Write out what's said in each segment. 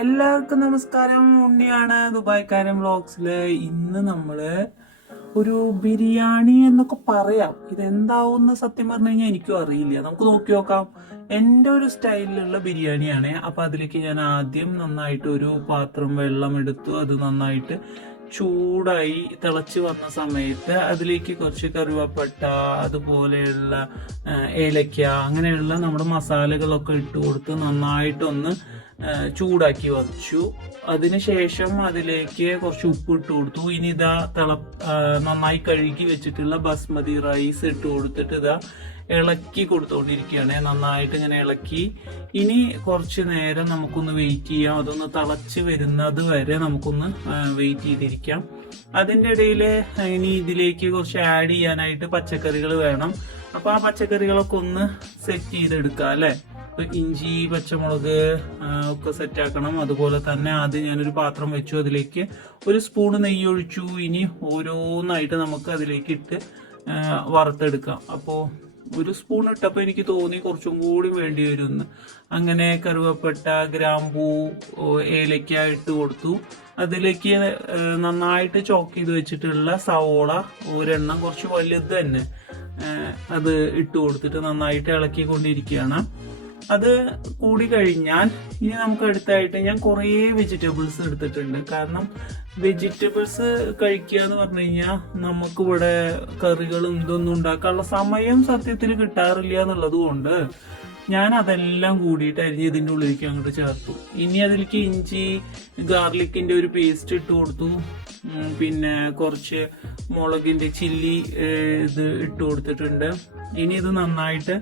എല്ലാവർക്കും നമസ്കാരം. ഉണ്ണിയാണ്, ദുബായ്ക്കാരൻ വ്ളോഗ്സില്. ഇന്ന് നമ്മള് ഒരു ബിരിയാണി എന്നൊക്കെ പറയാം. ഇതെന്താവുന്ന സത്യം പറഞ്ഞു കഴിഞ്ഞാൽ എനിക്കും അറിയില്ല. നമുക്ക് നോക്കി നോക്കാം. എൻ്റെ ഒരു സ്റ്റൈലിലുള്ള ബിരിയാണിയാണ്. അപ്പൊ അതിലേക്ക് ഞാൻ ആദ്യം നന്നായിട്ട് ഒരു പാത്രം വെള്ളം എടുത്തു. അത് നന്നായിട്ട് ചൂടായി തിളച്ച് വന്ന സമയത്ത് അതിലേക്ക് കുറച്ച് കറുവപ്പട്ട, അതുപോലെയുള്ള ഏലക്ക, അങ്ങനെയുള്ള നമ്മുടെ മസാലകളൊക്കെ ഇട്ട് കൊടുത്ത് നന്നായിട്ടൊന്ന് ചൂടാക്കി വച്ചു. അതിനുശേഷം അതിലേക്ക് കുറച്ച് ഉപ്പ് ഇട്ട് കൊടുത്തു. ഇനി ഇതാ നന്നായി കഴുകി വെച്ചിട്ടുള്ള ബസ്മതി റൈസ് ഇട്ട് കൊടുത്തിട്ട് ഇതാ ഇളക്കി കൊടുത്തുകൊണ്ടിരിക്കുകയാണ്. നന്നായിട്ട് ഇങ്ങനെ ഇളക്കി. ഇനി കുറച്ച് നേരം നമുക്കൊന്ന് വെയിറ്റ് ചെയ്യാം. അതൊന്ന് തിളച്ച് വരുന്നത് വരെ നമുക്കൊന്ന് വെയിറ്റ് ചെയ്തിരിക്കാം. അതിൻ്റെ ഇടയിൽ ഇനി ഇതിലേക്ക് കുറച്ച് ആഡ് ചെയ്യാനായിട്ട് പച്ചക്കറികൾ വേണം. അപ്പൊ ആ പച്ചക്കറികളൊക്കെ ഒന്ന് സെറ്റ് ചെയ്തെടുക്കാം അല്ലെ. ഇഞ്ചി, പച്ചമുളക് ഒക്കെ സെറ്റാക്കണം. അതുപോലെ തന്നെ ആദ്യം ഞാനൊരു പാത്രം വെച്ചു. അതിലേക്ക് ഒരു സ്പൂണ് നെയ്യ് ഒഴിച്ചു. ഇനി ഓരോന്നായിട്ട് നമുക്ക് അതിലേക്ക് ഇട്ട് വറുത്തെടുക്കാം. അപ്പോൾ ഒരു സ്പൂൺ ഇട്ടപ്പോൾ എനിക്ക് തോന്നി കുറച്ചും കൂടി വേണ്ടി വരുമെന്ന്. അങ്ങനെ കറുവപ്പട്ട, ഗ്രാമ്പൂ, ഏലക്ക ഇട്ട് കൊടുത്തു. അതിലേക്ക് നന്നായിട്ട് ചോക്ക് ചെയ്ത് വെച്ചിട്ടുള്ള സവോള ഒരെണ്ണം, കുറച്ച് വലുത് തന്നെ, അത് ഇട്ട് കൊടുത്തിട്ട് നന്നായിട്ട് ഇളക്കിക്കൊണ്ടിരിക്കുകയാണ്. അത് കൂടി കഴിഞ്ഞാൽ ഇനി നമുക്ക് അടുത്തായിട്ട് ഞാൻ കുറേ വെജിറ്റബിൾസ് എടുത്തിട്ടുണ്ട്. കാരണം വെജിറ്റബിൾസ് കഴിക്കുക എന്ന് പറഞ്ഞു കഴിഞ്ഞാൽ നമുക്കിവിടെ കറികളും ഇതൊന്നും ഉണ്ടാക്കാനുള്ള സമയം സത്യത്തിൽ കിട്ടാറില്ല എന്നുള്ളത് കൊണ്ട് ഞാൻ അതെല്ലാം കൂടിയിട്ട് അരിഞ്ഞ് ഇതിൻ്റെ ഉള്ളിലേക്ക് അങ്ങോട്ട് ചേർത്തു. ഇനി അതിലേക്ക് ഇഞ്ചി, ഗാർലിക്കിന്റെ ഒരു പേസ്റ്റ് ഇട്ട് കൊടുത്തു. പിന്നെ കുറച്ച് മുളകിന്റെ ചില്ലി ഇത് ഇട്ട് കൊടുത്തിട്ടുണ്ട്. ഇനി ഇത് നന്നായിട്ട്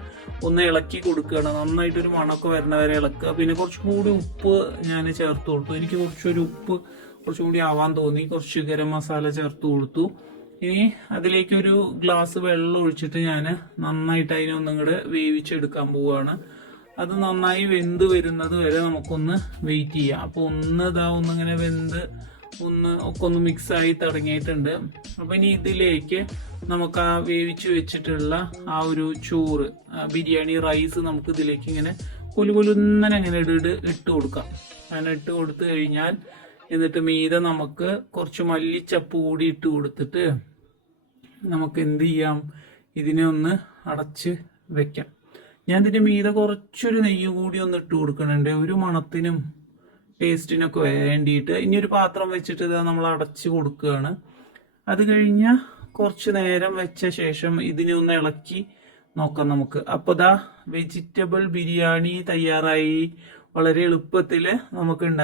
ഒന്ന് ഇളക്കി കൊടുക്കുകയാണ്. നന്നായിട്ടൊരു മണമൊക്കെ വരണ വരെ ഇളക്കുക. പിന്നെ കുറച്ചും കൂടി ഉപ്പ് ഞാൻ ചേർത്ത് കൊടുത്തു. എനിക്ക് കുറച്ചൊരു ഉപ്പ് കുറച്ചും കൂടി ആവാൻ തോന്നി. കുറച്ച് ഗരം മസാല ചേർത്ത് കൊടുത്തു. ഇനി അതിലേക്ക് ഒരു ഗ്ലാസ് വെള്ളം ഒഴിച്ചിട്ട് ഞാൻ നന്നായിട്ട് അതിനൊന്നും കൂടെ വേവിച്ചെടുക്കാൻ പോവുകയാണ്. അത് നന്നായി വെന്ത് വരുന്നത് വരെ നമുക്കൊന്ന് വെയിറ്റ് ചെയ്യാം. അപ്പൊ ഒന്നിങ്ങനെ വെന്ത് ഒക്കെ ഒന്ന് മിക്സ് ആയി തുടങ്ങിയിട്ടുണ്ട്. അപ്പൊ ഇനി ഇതിലേക്ക് നമുക്ക് ആ വേവിച്ച് വെച്ചിട്ടുള്ള ആ ഒരു ചോറ്, ബിരിയാണി റൈസ് നമുക്ക് ഇതിലേക്ക് ഇങ്ങനെ കുലുകുലുന്നനെ അങ്ങനെ ഇട്ട് കൊടുക്കാം. അങ്ങനെ ഇട്ട് കൊടുത്തു കഴിഞ്ഞാൽ എന്നിട്ട് മീതെ നമുക്ക് കുറച്ച് മല്ലിച്ചപ്പ് കൂടി ഇട്ട് കൊടുത്തിട്ട് നമുക്ക് എന്ത് ചെയ്യാം, ഇതിനെ ഒന്ന് അടച്ച് വെക്കാം. ഞാൻ ഇതിന്റെ മീതെ കുറച്ചൊരു നെയ്യ് കൂടി ഒന്ന് ഇട്ട് കൊടുക്കണുണ്ട്, ഒരു മണത്തിനും ടേസ്റ്റിനൊക്കെ വേണ്ടിയിട്ട്. ഇനി ഒരു പാത്രം വെച്ചിട്ട് ഇത് നമ്മൾ അടച്ച് കൊടുക്കുകയാണ്. അത് കഴിഞ്ഞാൽ കുറച്ച് നേരം വെച്ച ശേഷം ഇതിനെ ഒന്ന് ഇളക്കി നോക്കാം നമുക്ക്. അപ്പോൾ ദാ വെജിറ്റബിൾ ബിരിയാണി തയ്യാറായി. വളരെ എളുപ്പത്തിൽ നമുക്ക് ഉണ്ടാക്കാം.